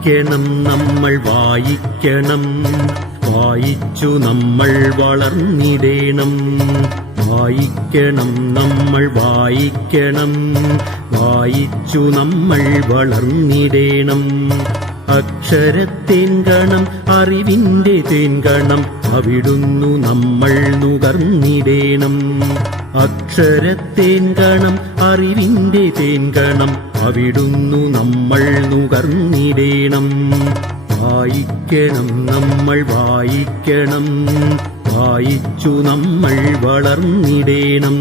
വായിക്കണം നമ്മൾ വായിക്കണം, വായിച്ചു നമ്മൾ വളർന്നിടേണം. വായിക്കണം നമ്മൾ വായിക്കണം, വായിച്ചു നമ്മൾ വളർന്നിടേണം. അക്ഷരത്തേൻകണം അറിവിന്റെ തേൻകണം, അവിടുന്നു നമ്മൾ നുകർന്നിടേണം. അക്ഷരത്തേൻകണം അറിവിന്റെ തേൻകണം, അവിടുന്നു നമ്മൾ നുകർന്നിടേണം. വായിക്കണം നമ്മൾ വായിക്കണം, വായിച്ചു നമ്മൾ വളർന്നിടേണം.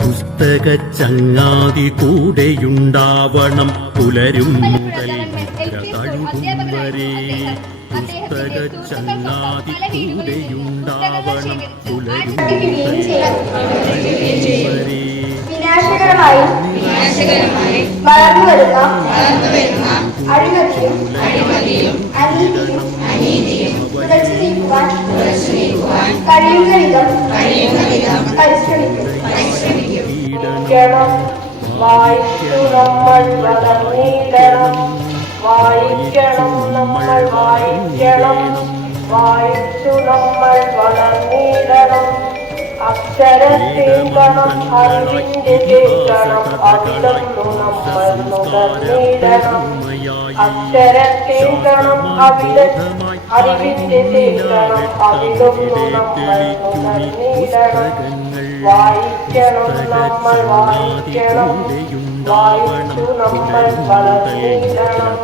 പുസ്തക ചങ്ങാതി കൂടെയുണ്ടാവണം, പുലരും മുതൽ മുദ്ര തഴുകും വരെ. പുസ്തക ചങ്ങാതി കൂടെയുണ്ടാവണം, പുലരും വരെ. വിനാശകരമായി വളർന്നുവരുന്ന അഴിമതിയും അനീതിയും തുടച്ചു നീക്കുവാൻ കഴിയുന്ന വിധം പരിശ്രമിക്കും. വായിച്ചു നമ്മൾ വളർന്നിടണം, വായിക്കണം നമ്മൾ വായിക്കണം, വായിച്ചു നമ്മൾ വളർന്നിടണം. അക്ഷരത്തേൻകണം അറിവിന്റെ തേൻകണം, അവിടുന്നു നമ്മൾ നുകർന്നിടണം. അക്ഷരത്തേൻകണം അറിവിന്റെ തേൻകണം, അവിടുന്നു നമ്മൾ നുകർന്നിടണം. വായിക്കണം നമ്മൾ വായിക്കണം, വായിച്ചു നമ്മൾ വളർന്നിടണം.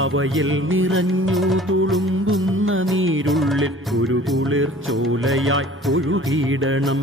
അവയിൽ നിറഞ്ഞു തുളുമ്പുന്ന നീരുള്ളിൽ ഒരു കുളിർ ചോലയായി ഒഴുകിയിടണം.